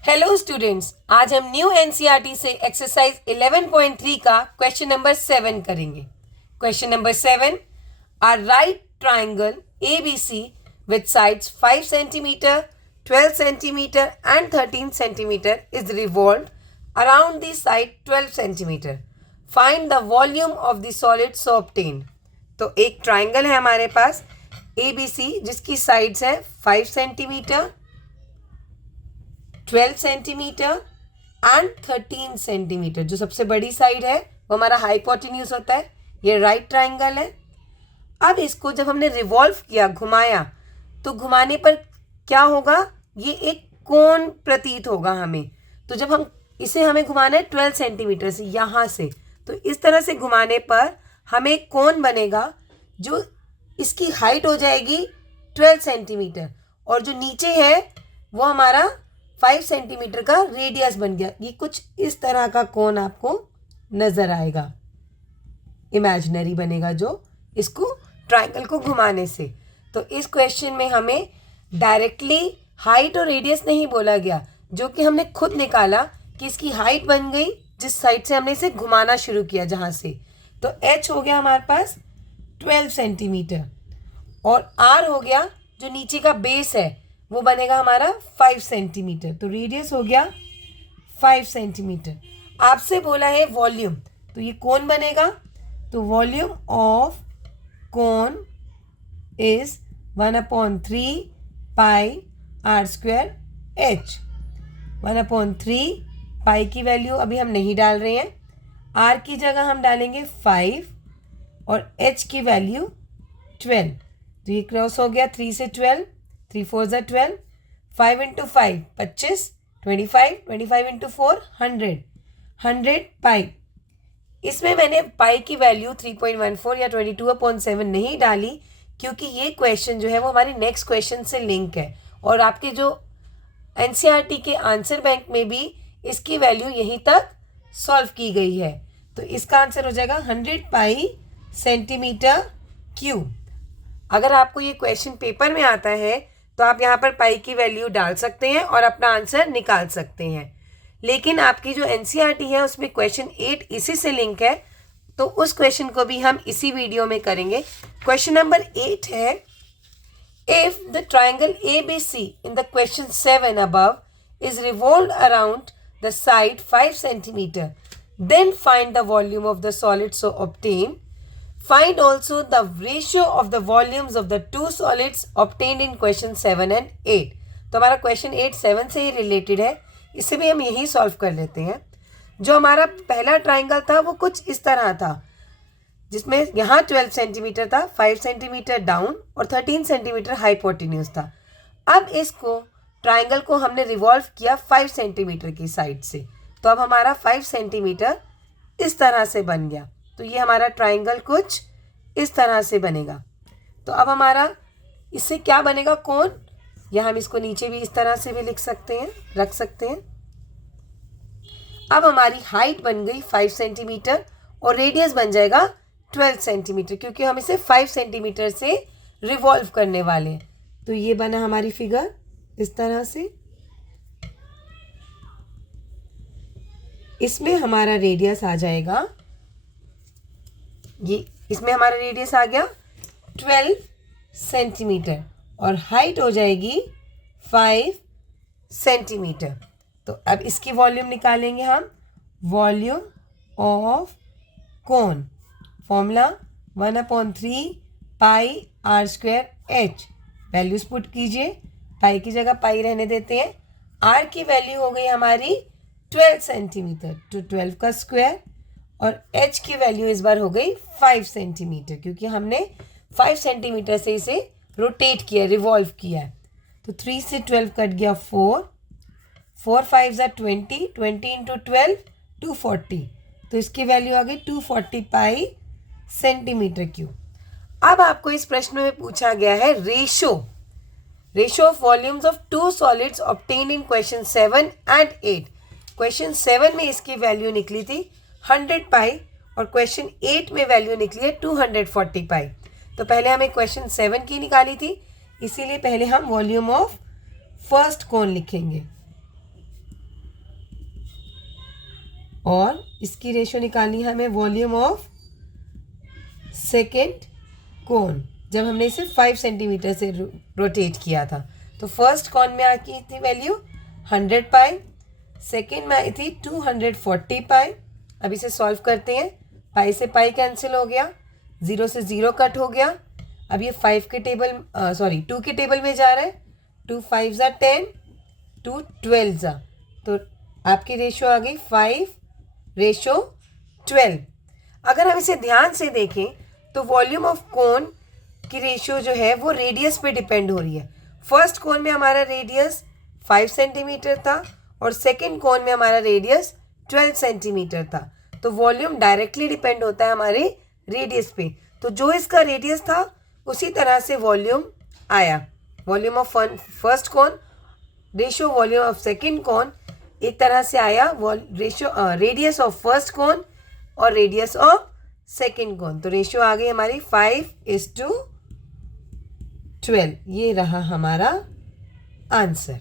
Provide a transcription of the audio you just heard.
Hello students, आज हम new NCERT से एक्सरसाइज 11.3 का क्वेश्चन नंबर 7 करेंगे। Question number 7, a right triangle ABC with sides 5 centimeter, 12 centimeter and 13 centimeter is revolved around the side 12 centimeter. Find the volume of the solid so obtained. तो एक triangle है हमारे पास ABC जिसकी sides है 5 centimetre, 12 centimetre and 13 centimetre. जो सबसे बड़ी side है वो हमारा हाइपोटेन्यूज होता है। ये राइट ट्राइंगल है। अब इसको जब हमने रिवॉल्व किया, घुमाया, तो घुमाने पर क्या होगा? ये एक कोण प्रतीत होगा हमें। तो जब हम इसे हमें घुमाना है 12 सेंटीमीटर से, यहाँ से, तो इस तरह से घुमाने पर हमें एक कोण बनेगा जो इसकी हाइट हो जाएगी 12 सेंटीमीटर और जो नीचे है वो हमारा 5 सेंटीमीटर का रेडियस बन गया। ये कुछ इस तरह का कोण आपको नजर आएगा, इमेजिनरी बनेगा जो इसको ट्राइंगल को घुमाने से। तो इस क्वेश्चन में हमें डायरेक्टली हाइट और रेडियस नहीं बोला गया, जो कि हमने खुद निकाला कि इसकी हाइट बन गई जिस साइड से हमने इसे घुमाना शुरू किया, जहाँ से। तो h हो गया हमारे पास 12 सेंटीमीटर और r हो गया जो नीचे का बेस है वो बनेगा हमारा 5 सेंटीमीटर। तो रेडियस हो गया 5 सेंटीमीटर। आपसे बोला है वॉल्यूम, तो ये कौन बनेगा? तो volume of cone is 1/3 pi r square h। 1/3 पाई की वैल्यू अभी हम नहीं डाल रहे हैं, r की जगह हम डालेंगे 5 और h की वैल्यू 12। तो ये क्रॉस हो गया 3 से 12, 3 4 ज़ा 12, 5 इंटू 5 25, 25, 25 इंटू 4 100, 100 पाई। इसमें मैंने पाई की वैल्यू 3.14 या 22/7 नहीं डाली, क्योंकि ये क्वेश्चन जो है वो हमारी नेक्स्ट क्वेश्चन से लिंक है और आपके जो एनसीईआरटी के आंसर बैंक में भी इसकी वैल्यू यहीं तक सॉल्व की गई है। तो इसका आंसर हो जाएगा 100 पाई सेंटीमीटर क्यूब। अगर आपको ये क्वेश्चन पेपर में आता है तो आप यहाँ पर पाई की वैल्यू डाल सकते हैं और अपना आंसर निकाल सकते हैं। लेकिन आपकी जो एनसीईआरटी है उसमें क्वेश्चन 8 इसी से लिंक है, तो उस क्वेश्चन को भी हम इसी वीडियो में करेंगे। क्वेश्चन नंबर 8 है, if the triangle ABC in the question 7 above is revolved around the side 5 centimetre, then find the volume of the solid so obtain. Find also the ratio of the volumes of the two solids obtained in question 7 and 8। तो हमारा question 8 7 से ही related है, इसे भी हम यही solve कर लेते हैं। जो हमारा पहला ट्राइंगल था वो कुछ इस तरह था, जिसमें यहाँ 12 सेंटीमीटर था, 5 सेंटीमीटर डाउन और 13 सेंटीमीटर हाइपोटेन्यूज था। अब इसको ट्राइंगल को हमने रिवॉल्व किया 5 सेंटीमीटर की साइड से, तो अब हमारा 5 सेंटीमीटर इस तरह से बन गया। तो ये हमारा ट्राइंगल कुछ इस तरह से बनेगा। तो अब हमारा इससे क्या बनेगा? कोण। या हम इसको नीचे भी इस तरह से भी लिख सकते हैं, रख सकते हैं। अब हमारी हाइट बन गई 5 सेंटीमीटर और रेडियस बन जाएगा 12 सेंटीमीटर, क्योंकि हम इसे 5 सेंटीमीटर से रिवॉल्व करने वाले हैं। तो ये बना हमारी फिगर इस तरह से। इसमें हमारा रेडियस आ जाएगा, ये इसमें हमारा रेडियस आ गया 12 सेंटीमीटर और हाइट हो जाएगी 5 सेंटीमीटर। तो अब इसकी वॉल्यूम निकालेंगे हम। Volume of cone, formula 1/3 pi r square h। Values put कीजिए, पाई की जगह पाई रहने देते हैं। r की वैल्यू हो गई हमारी 12 सेंटीमीटर, तो 12 का स्क्वायर, और h की वैल्यू इस बार हो गई 5 सेंटीमीटर, क्योंकि हमने 5 सेंटीमीटर से इसे रोटेट किया, रिवॉल्व किया है। तो 3 से 12 कट गया 4, 4 5 ज़ा 20, 20 इंटू 12 240। तो इसकी वैल्यू आ गई 240 पाई सेंटीमीटर क्यूब। अब आपको इस प्रश्न में पूछा गया है ratio of volumes of two solids obtain in question 7 and 8। Question 7 में इसकी वैल्यू निकली थी 100 पाई और क्वेश्चन 8 में वैल्यू निकली है 240 पाई। तो पहले हमें क्वेश्चन 7 की निकाली थी, इसीलिए पहले हम वॉल्यूम ऑफ फर्स्ट कोन लिखेंगे। और इसकी रेशियो निकालनी है हमें वॉल्यूम ऑफ सेकेंड कोन, जब हमने इसे 5 सेंटीमीटर से रोटेट किया था। तो फर्स्ट कॉन में आकी थी वैल्यू 100 पाई, सेकेंड में आई थी 240 पाई। अब इसे सॉल्व करते हैं। पाई से पाई कैंसिल हो गया, 0 से 0 कट हो गया। अब ये 5 के टेबल 2 के टेबल में जा रहा है। 2 5 ज़ा 10, 2 12 ज़ा, तो आपकी रेशियो आ गई 5:12। अगर हम इसे ध्यान से देखें तो वॉल्यूम ऑफ कोन की रेशियो जो है वो रेडियस पे डिपेंड हो रही है। फर्स्ट कोन में हमारा रेडियस 5 सेंटीमीटर था और सेकेंड कोन में हमारा रेडियस 12 सेंटीमीटर था। तो वॉल्यूम डायरेक्टली डिपेंड होता है हमारे रेडियस पे। तो जो इसका रेडियस था उसी तरह से वॉल्यूम आया। Volume of first cone ratio volume of second cone एक तरह से आया, ratio radius of first cone और रेडियस ऑफ सेकेंड कोन। तो रेशियो आ गई हमारी 5:12। ये रहा हमारा आंसर।